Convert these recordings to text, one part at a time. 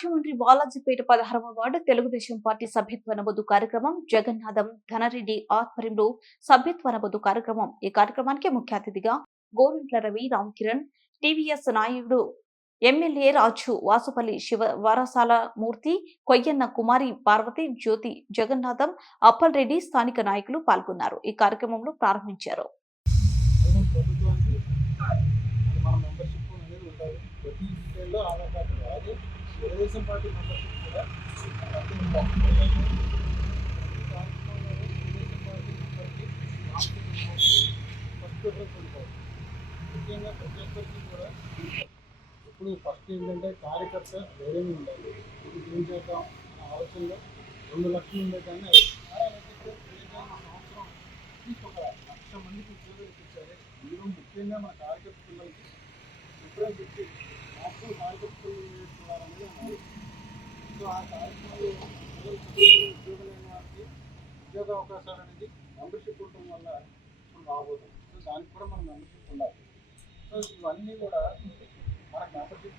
Rajahmundry Balajipeta 16వ ward Telugu Desam party సభ్యత్వ నమోదు కార్యక్రమం జగన్నాథం ధనరెడ్డి ఆధ్వర్యంలో సభ్యత్వ నమోదు కార్యక్రమం. ఈ కార్యక్రమానికి ముఖ్య అతిథిగా గోరంట్ల రవి, రామ్ కిరణ్, టీవీఎస్ నాయుడు, ఎమ్మెల్యే రాజు, వాసుపల్లి శివ వారసాల మూర్తి, కొయ్యన్న కుమారి, పార్వతి, జ్యోతి, జగన్నాథం, అప్పల్ రెడ్డి స్థానిక నాయకులు పాల్గొన్నారు. ఈ కార్యక్రమంలో ప్రారంభించారు. తెలుగుదేశం పార్టీ మెంబర్షిప్ కూడా తెలుగుదేశం పార్టీ మెంబర్కి ఫస్ట్ ప్రిఫరెన్స్ ఉంటుంది. ముఖ్యంగా ప్రతి ఒక్కరికి కూడా ఇప్పుడు ఫస్ట్ ఏంటంటే కార్యకర్త ధైర్యంగా ఉండాలి. ఇది ఏం చేద్దాం అనే ఆలోచనలో 2 లక్షలు ఉండే కానీ సంవత్సరం ఒక 1,00,000 మందికి ఉద్యోగాలు ఇప్పించాలి. ఇందులో ముఖ్యంగా మన కార్యకర్త పిల్లలకి ప్రిఫరెన్స్ ఇచ్చి మాకు కార్యకర్తలు అనేది ఉంది. సో ఆ కార్యక్రమాలు ఉద్యోగం లేని వారికి ఉద్యోగ అవకాశాలు అనేది మెంబర్షిప్ ఉండటం వల్ల మనం రాబోతుంది. సో దానికి కూడా మన మెంబర్షిప్ ఉండాలి. సో ఇవన్నీ కూడా మనకు మెంబర్షిప్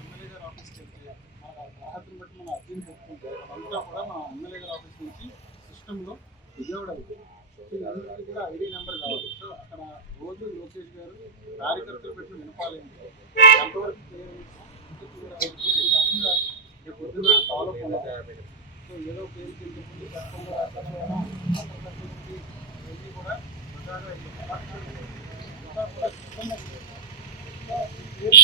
ఎమ్మెల్యే గారి ఆఫీస్కి వెళ్తే మన అర్హతను బట్టి మన అర్జీని పెట్టుకుంటే అంతా కూడా మన ఎమ్మెల్యే గారి ఆఫీస్ నుంచి సిస్టంలో విజయవాడ అవుతుంది. అందరికీ కూడా ఐడి నెంబర్ కావాలి. సో అక్కడ రోజు లోకేష్ గారు కార్యకర్తలు పెట్టిన వినపాలి ఎంతవరకు పొద్దున్న ఫాలో అవ్వాలి. సో ఏదో పేరుకి ముందు ఇవన్నీ కూడా